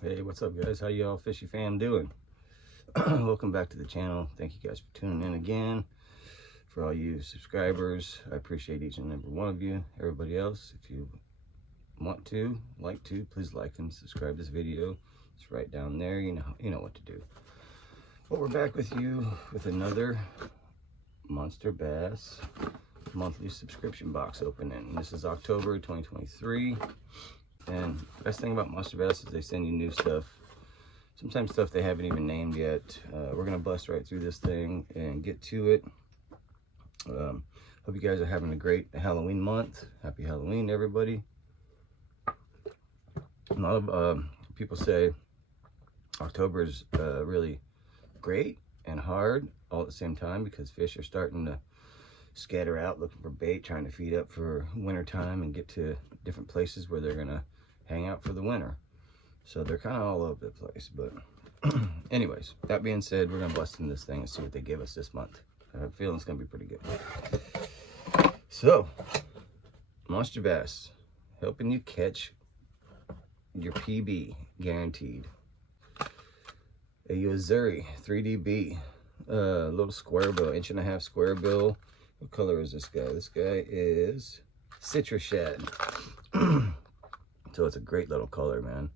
Hey, what's up, guys? How y'all fishy fam doing? Welcome back to the channel. Thank you guys for tuning in again. For all you subscribers, I appreciate each and every one of you. Everybody else, if you want to, please like and subscribe this video. It's right down there. You know what to do. Well, we're back with you with another Monster Bass monthly subscription box opening. This is October 2023. And the best thing about Monster Bass is they send you new stuff. Sometimes stuff they haven't even named yet. We're gonna bust right through this thing and get to it. Hope you guys are having a great Halloween month. Happy Halloween, everybody. A lot of people say October is really great and hard all at the same time because fish are starting to scatter out looking for bait, trying to feed up for winter time and get to different places where they're gonna hang out for the winter. So they're kind of all over the place. But anyways, that being said, we're gonna bust in this thing and see what they give us this month. I have a feeling it's gonna be pretty good. So Monster Bass, helping you catch your PB guaranteed. A Yo-Zuri 3DB, little square bill, 1.5 inch square bill. What color is this guy? This guy is Citrus Shad. So it's a great little color, man.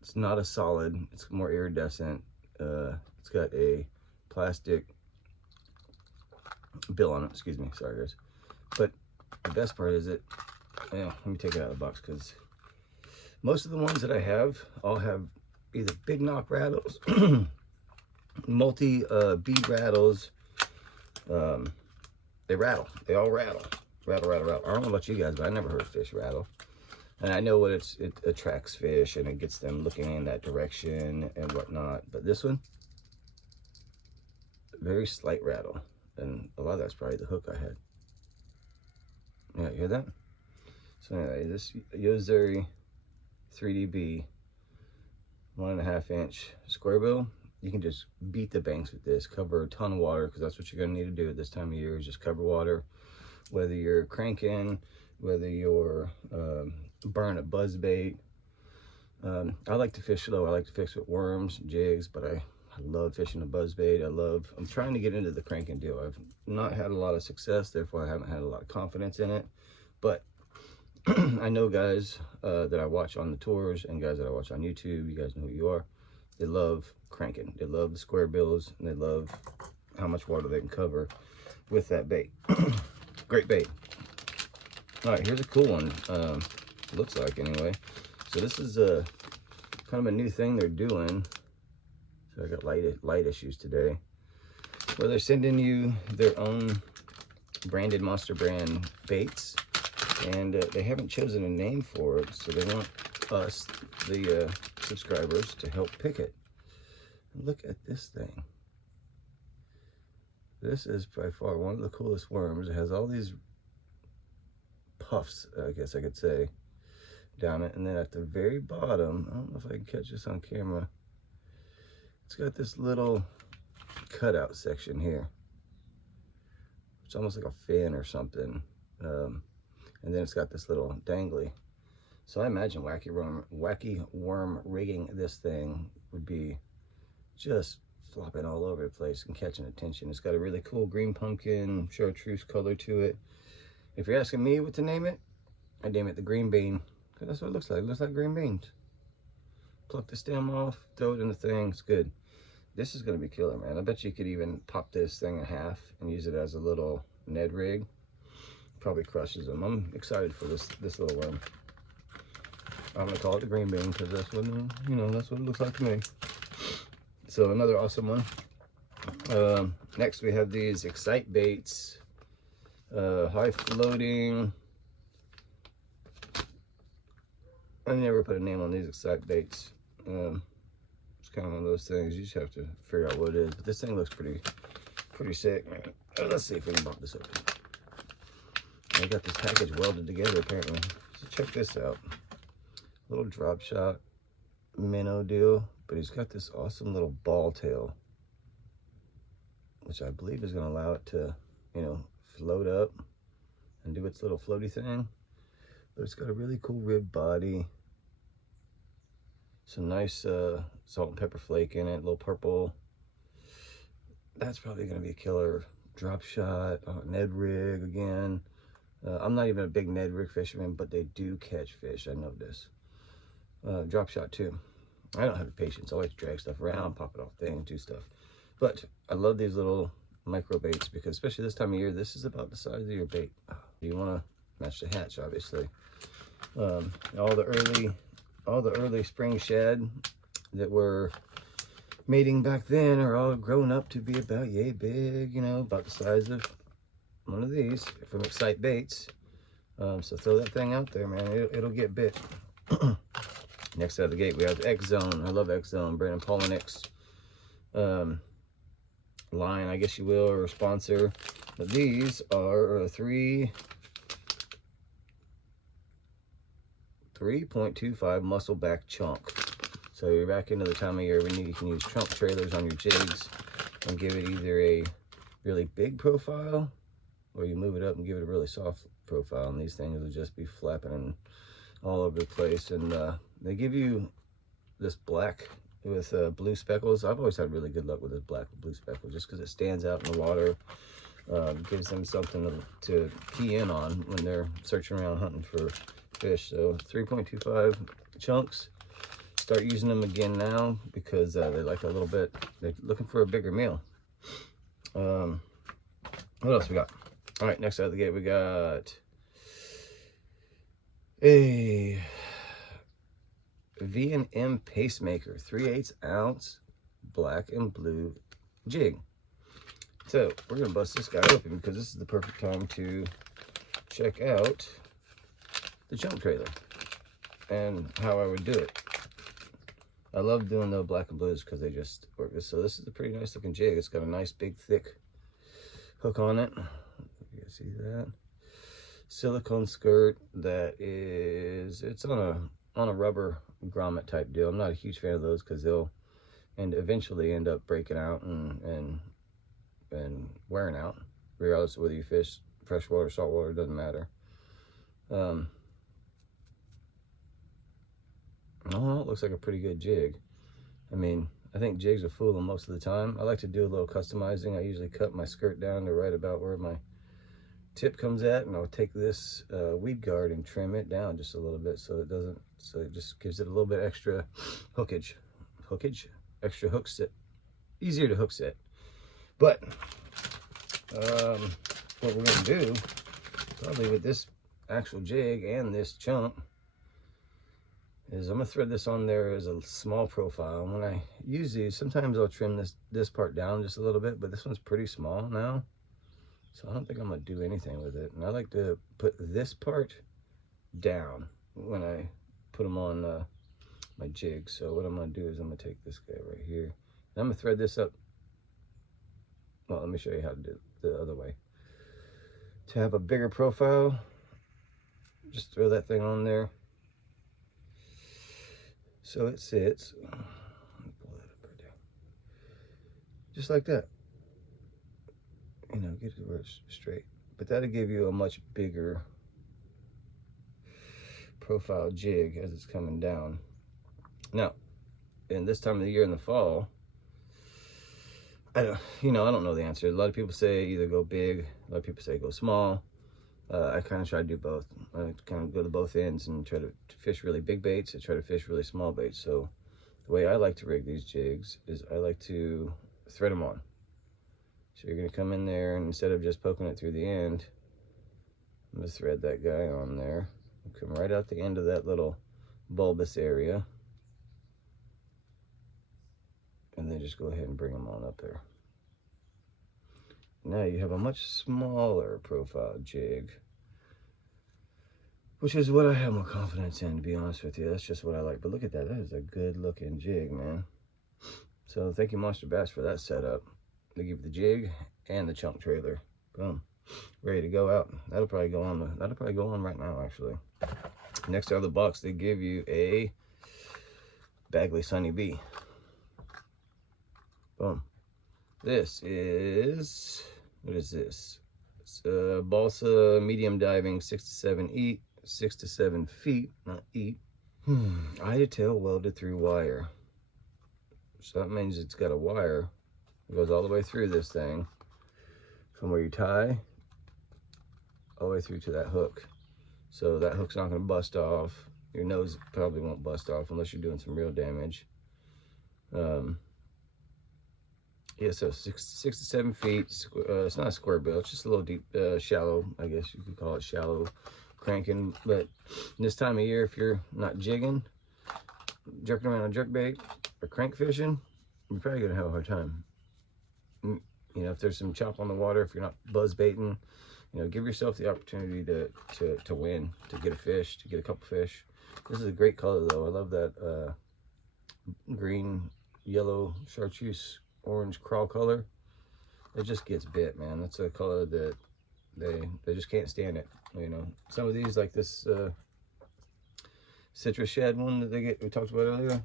It's not a solid, it's more iridescent. It's got a plastic bill on it, excuse me, sorry guys. But the best part is it, let me take it out of the box, because most of the ones that I have all have either big knock rattles, multi bead rattles. They rattle, they all rattle. Rattle. I don't know about you guys, but I never heard fish rattle. And I know what it attracts fish and it gets them looking in that direction and whatnot. But this one, very slight rattle. And a lot of that's probably the hook I had. Yeah, you hear that? So anyway, this Yo-Zuri 3DB 1.5 inch square bill. You can just beat the banks with this, cover a ton of water, because that's what you're gonna need to do at this time of year, is just cover water. Whether you're cranking, whether you're burning a buzz bait. I like to fish low. I like to fish with worms, jigs, but I love fishing a buzz bait. I'm trying to get into the cranking deal. I've not had a lot of success, therefore I haven't had a lot of confidence in it. But I know guys that I watch on the tours and guys that I watch on YouTube, you guys know who you are. They love cranking. They love the square bills, and they love how much water they can cover with that bait. Great bait. All right, here's a cool one. Looks like anyway. So this is a kind of a new thing they're doing. So I got light issues today, where they're sending you their own branded Monster brand baits, and they haven't chosen a name for it, so they want us, the subscribers, to help pick it. Look at this thing. This is by far one of the coolest worms. It has all these puffs, I guess I could say, down it. And then at the very bottom, I don't know if I can catch this on camera, it's got this little cutout section here. It's almost like a fin or something. And then it's got this little dangly. So I imagine wacky worm rigging this thing would be just flopping all over the place and catching attention. It's got a really cool green pumpkin chartreuse color to it. If you're asking me what to name it, I name it the green bean, because that's what it looks like. It looks like green beans. Pluck the stem off, throw it in the thing, it's good. This is gonna be killer, man. I bet you could even pop this thing in half and use it as a little Ned rig. Probably crushes them. I'm excited for this little worm. I'm gonna call it the green bean, because that's what, that's what it looks like to me. So another awesome one. Next we have these Excite baits, high floating. I never put a name on these Excite baits. It's kind of one of those things you just have to figure out what it is. But this thing looks pretty sick, man. Let's see if we can bump this open. I got this package welded together apparently. So check this out. Little drop shot minnow deal, but he's got this awesome little ball tail, which I believe is going to allow it to, float up and do its little floaty thing. But it's got a really cool rib body, Some nice salt and pepper flake in it, a little purple. That's probably going to be a killer. Drop shot, Ned rig again. I'm not even a big Ned rig fisherman, but they do catch fish. I know this. Drop shot too. I don't have the patience. I like to drag stuff around, pop it off things, do stuff. But I love these little micro baits because, especially this time of year, this is about the size of your bait. You want to match the hatch, obviously. All the early spring shad that were mating back then are all grown up to be about yay big, you know, about the size of one of these from Excite Baits. So throw that thing out there, man. It'll get bit. Next out of the gate, we have X Zone. I love X Zone. Brandon Pollinix line, I guess you will, or a sponsor. But these are 3.25 muscleback chunk. So you're back into the time of year when you can use trunk trailers on your jigs and give it either a really big profile, or you move it up and give it a really soft profile, and these things will just be flapping all over the place. And they give you this black with blue speckles. I've always had really good luck with this black with blue speckles, just because it stands out in the water, gives them something to key in on when they're searching around hunting for fish. So 3.25 chunks. Start using them again now because they like a little bit, they're looking for a bigger meal. What else we got? All right, next out of the gate, we got a V&M Pacemaker 3/8 ounce black and blue jig. So we're gonna bust this guy open because this is the perfect time to check out the chunk trailer and how I would do it. I love doing the black and blues because they just work. So this is a pretty nice looking jig. It's got a nice big thick hook on it. You guys see that? Silicone skirt that is, it's on a rubber grommet type deal. I'm not a huge fan of those because they'll eventually end up breaking out and wearing out, regardless of whether you fish freshwater, saltwater, doesn't matter. Oh, it looks like a pretty good jig. I mean, I think jigs are fool them most of the time. I like to do a little customizing. I usually cut my skirt down to right about where my tip comes at, and I'll take this weed guard and trim it down just a little bit so it just gives it a little bit extra hookage, extra hook set, easier to hook set. But what we're gonna do, probably with this actual jig and this chunk, is I'm gonna thread this on there as a small profile. And when I use these, sometimes I'll trim this part down just a little bit, but this one's pretty small now, so I don't think I'm gonna do anything with it. And I like to put this part down when I put them on my jig. So what I'm gonna do is I'm gonna take this guy right here, and I'm gonna thread this up. Well, let me show you how to do it the other way. To have a bigger profile, just throw that thing on there so it sits. Pull that up right there, just like that. You know, get it where it's straight. But that'll give you a much bigger profile jig as it's coming down. Now, in this time of the year in the fall, I don't know the answer. A lot of people say either go big, a lot of people say go small. I kind of try to do both. I kind of go to both ends and try to fish really big baits. I try to fish really small baits. So the way I like to rig these jigs is I like to thread them on. So you're going to come in there, and instead of just poking it through the end, I'm going to thread that guy on there. Come right out the end of that little bulbous area, and then just go ahead and bring them on up there. Now you have a much smaller profile jig, which is what I have more confidence in, to be honest with you. That's just what I like. But look at that. That is a good looking jig, man. So thank you, Monster Bass, for that setup. They give you the jig and the chunk trailer. Boom. Ready to go out. That'll probably go on right now, actually. Next out of the box, they give you a Bagley Sunny B. Boom. This is, what is this? It's Balsa medium diving 6 to 7 feet, not eat. Eye to tail welded through wire. So that means it's got a wire that goes all the way through this thing, from where you tie all the way through to that hook. So that hook's not going to bust off. Your nose probably won't bust off unless you're doing some real damage. Yeah, so 6 to 7 feet. It's not a square bill. It's just a little deep, shallow. I guess you could call it shallow cranking. But this time of year, if you're not jigging, jerking around on jerkbait or crank fishing, you're probably gonna have a hard time. You know, if there's some chop on the water, if you're not buzz baiting, you know, give yourself the opportunity to win, to get a fish, to get a couple fish. This is a great color though. I love that green, yellow, chartreuse, orange crawl color. It just gets bit, man. That's a color that they just can't stand it. You know, some of these, like this citrus shed one that we talked about earlier,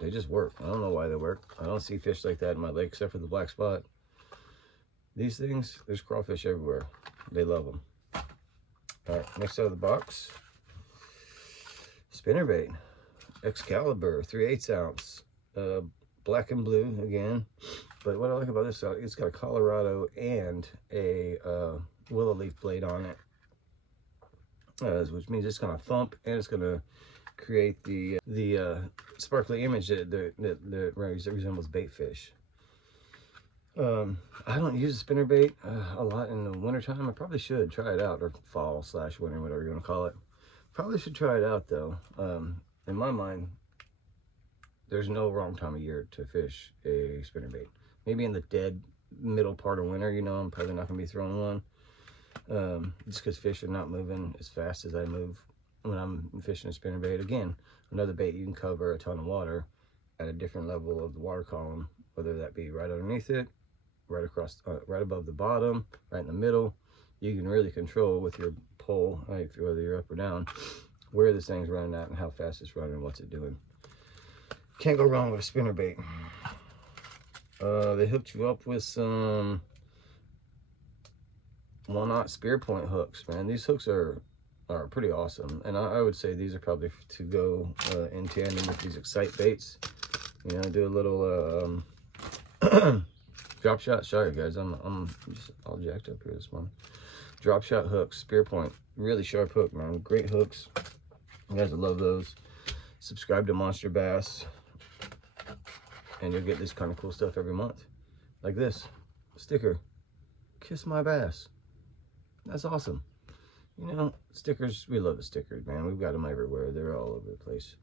they just work. I don't know why they work. I don't see fish like that in my lake except for the black spot. These things, there's crawfish everywhere. They love them. All right, next out of the box, spinnerbait, Excalibur, 3/8 ounce, black and blue again. But what I like about this, it's got a Colorado and a willow leaf blade on it, which means it's gonna thump and it's gonna create the sparkly image that resembles bait fish. I don't use a spinnerbait a lot in the wintertime. I probably should try it out, or fall/winter, whatever you want to call it. Probably should try it out though. In my mind, there's no wrong time of year to fish a spinnerbait. Maybe in the dead middle part of winter, you know, I'm probably not gonna be throwing one. Just because fish are not moving as fast as I move when I'm fishing a spinnerbait. Again, another bait you can cover a ton of water at a different level of the water column, whether that be right underneath it, right across, right above the bottom, right in the middle. You can really control with your pole, whether you're up or down, where this thing's running at and how fast it's running and what's it doing. Can't go wrong with a spinnerbait. They hooked you up with some 1/0 spear point hooks, man. These hooks are pretty awesome, and I would say these are probably to go in tandem with these Excite baits. You know, do a little drop shot. Sorry guys, I'm just all jacked up here this morning. Drop shot hooks, spear point, really sharp hook, man. Great hooks. You guys will love those. Subscribe to Monster Bass, and you'll get this kind of cool stuff every month, like this sticker. Kiss my bass. That's awesome. You know, stickers, we love the stickers, man. We've got them everywhere. They're all over the place.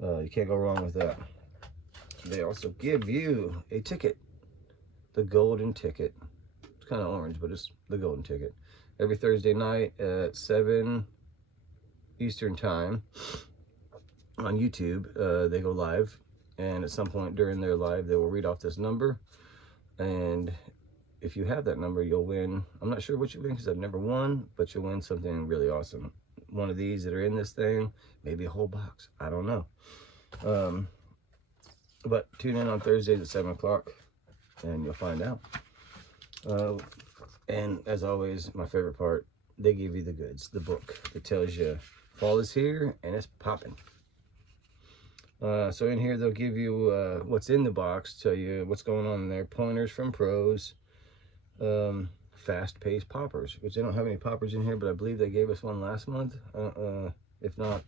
You can't go wrong with that. They also give you a ticket, the golden ticket. It's kind of orange, but it's the golden ticket. Every Thursday night at 7 Eastern time on YouTube, they go live, and at some point during their live, they will read off this number, and if you have that number, you'll win. I'm not sure what you win because I've never won, but you'll win something really awesome. One of these that are in this thing, maybe a whole box. I don't know. But tune in on Thursdays at 7 o'clock and you'll find out. And as always, my favorite part, they give you the goods, the book that tells you fall is here and it's popping. So in here, they'll give you what's in the box, tell you what's going on in there, pointers from pros, fast-paced poppers, which they don't have any poppers in here, but I believe they gave us one last month. If not,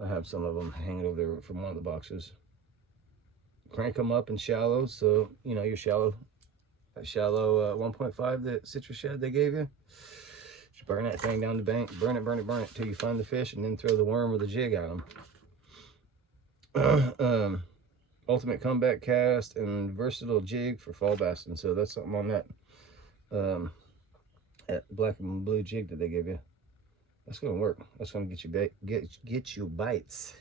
I have some of them hanging over there from one of the boxes. Crank them up in shallow, so you know your shallow 1.5 that citrus shed they gave you. Just burn that thing down the bank, burn it till you find the fish, and then throw the worm or the jig at them. Ultimate comeback cast and versatile jig for fall bassing. So that's something on that black and blue jig that they give you. That's gonna work. That's gonna get you bites.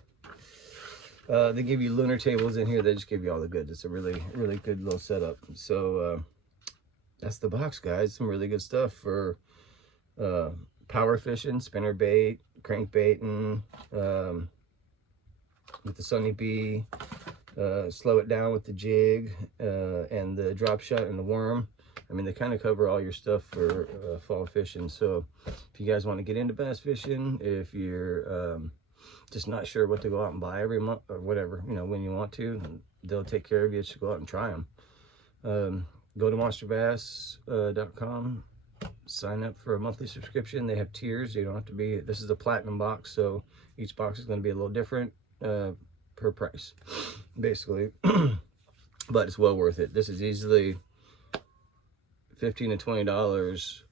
They give you lunar tables in here. They just give you all the goods. It's a really good little setup. So that's the box, guys. Some really good stuff for power fishing, spinner bait, crankbaiting, with the Sunny Bee, slow it down with the jig, and the drop shot and the worm. I mean, they kind of cover all your stuff for fall fishing. So if you guys want to get into bass fishing, if you're just not sure what to go out and buy every month or whatever, you know, when you want to, and they'll take care of you. Just go out and try them. Go to monsterbass.com, sign up for a monthly subscription. They have tiers. You don't have to be, this is a platinum box, so each box is going to be a little different per price, basically. But it's well worth it. This is easily $15 to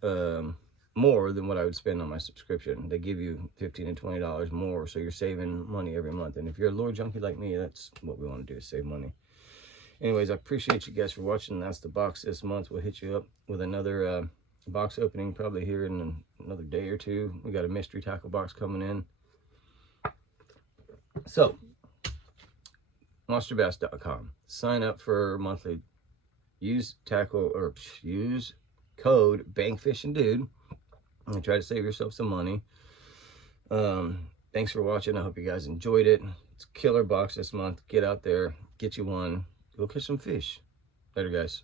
$20 more than what I would spend on my subscription. They give you $15 to $20 more, so you're saving money every month. And if you're a lure junkie like me, that's what we want to do, is save money. Anyways, I appreciate you guys for watching. That's the box this month. We'll hit you up with another box opening probably here in another day or two. We got a mystery tackle box coming in. So, monsterbass.com. Sign up for monthly. Use code BankFishingDude and try to save yourself some money. Thanks for watching. I hope you guys enjoyed it. It's a killer box this month. Get out there, get you one, go catch some fish. Later, guys.